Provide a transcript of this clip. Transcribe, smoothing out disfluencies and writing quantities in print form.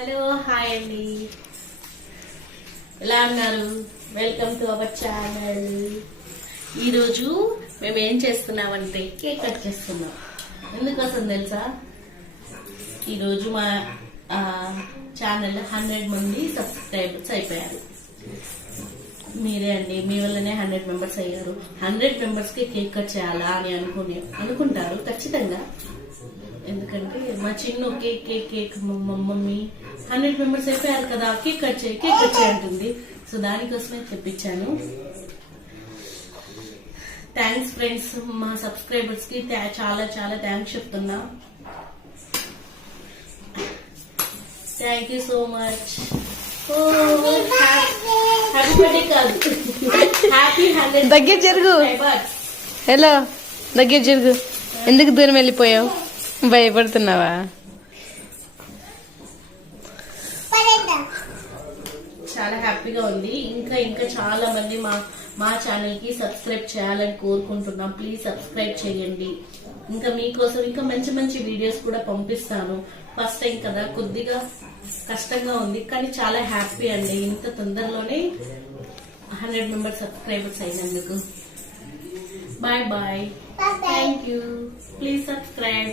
Hello hi అండి, ఎలా ఉన్నారు? Welcome to our channel. ఈరోజు మేము ఏం చేస్తున్నామంటే కేక్ కట్ చేస్తున్నాం. ఎందుకోసం తెలుసా? ఈరోజు మా ఛానల్ 100 మంది సబ్స్క్రైబర్స్ అయిపోయారు. మీరే అండి, మీ వల్లనే 100 మెంబర్స్ అయ్యారు. 100 మెంబర్స్ కి కేక్ కట్ చేయాలా అని అనుకుంటారు ఖచ్చితంగా. ఎందుకంటే మా చిన్న cake cake cake mummy 100 members అయిపోయారు కదా, కేక్ కట్ చేయి అంటుంది. సో దానికోసమే తెప్పించాను. థ్యాంక్స్ ఫ్రెండ్స్, మా సబ్స్క్రైబర్స్ కి చాలా చాలా థ్యాంక్స్ చెప్తున్నా. Thank you so much. Happy birthday కాదు, హ్యాపీ 100 దగ్గర జరుగు. హలో, దగ్గర జరుగు. ఎందుకు దూరం వెళ్ళిపోయావు? భయపడుతున్నావా? చాలా హ్యాపీగా ఉంది. ఇంకా చాలా మంది మా ఛానల్ కి సబ్స్క్రైబ్ చేయాలని కోరుకుంటున్నాం. ప్లీజ్ సబ్స్క్రైబ్ చేయండి. ఇంకా మీకోసం ఇంకా మంచి మంచి వీడియోస్ కూడా పంపిస్తాను. ఫస్ట్ టైం కదా, కొద్దిగా కష్టంగా ఉంది, కానీ చాలా హ్యాపీ అండి. ఇంత తొందరలోనే 100 మెంబర్స్ సబ్స్క్రైబర్స్ అయినందుకు. Bye bye. Thank you. Please subscribe.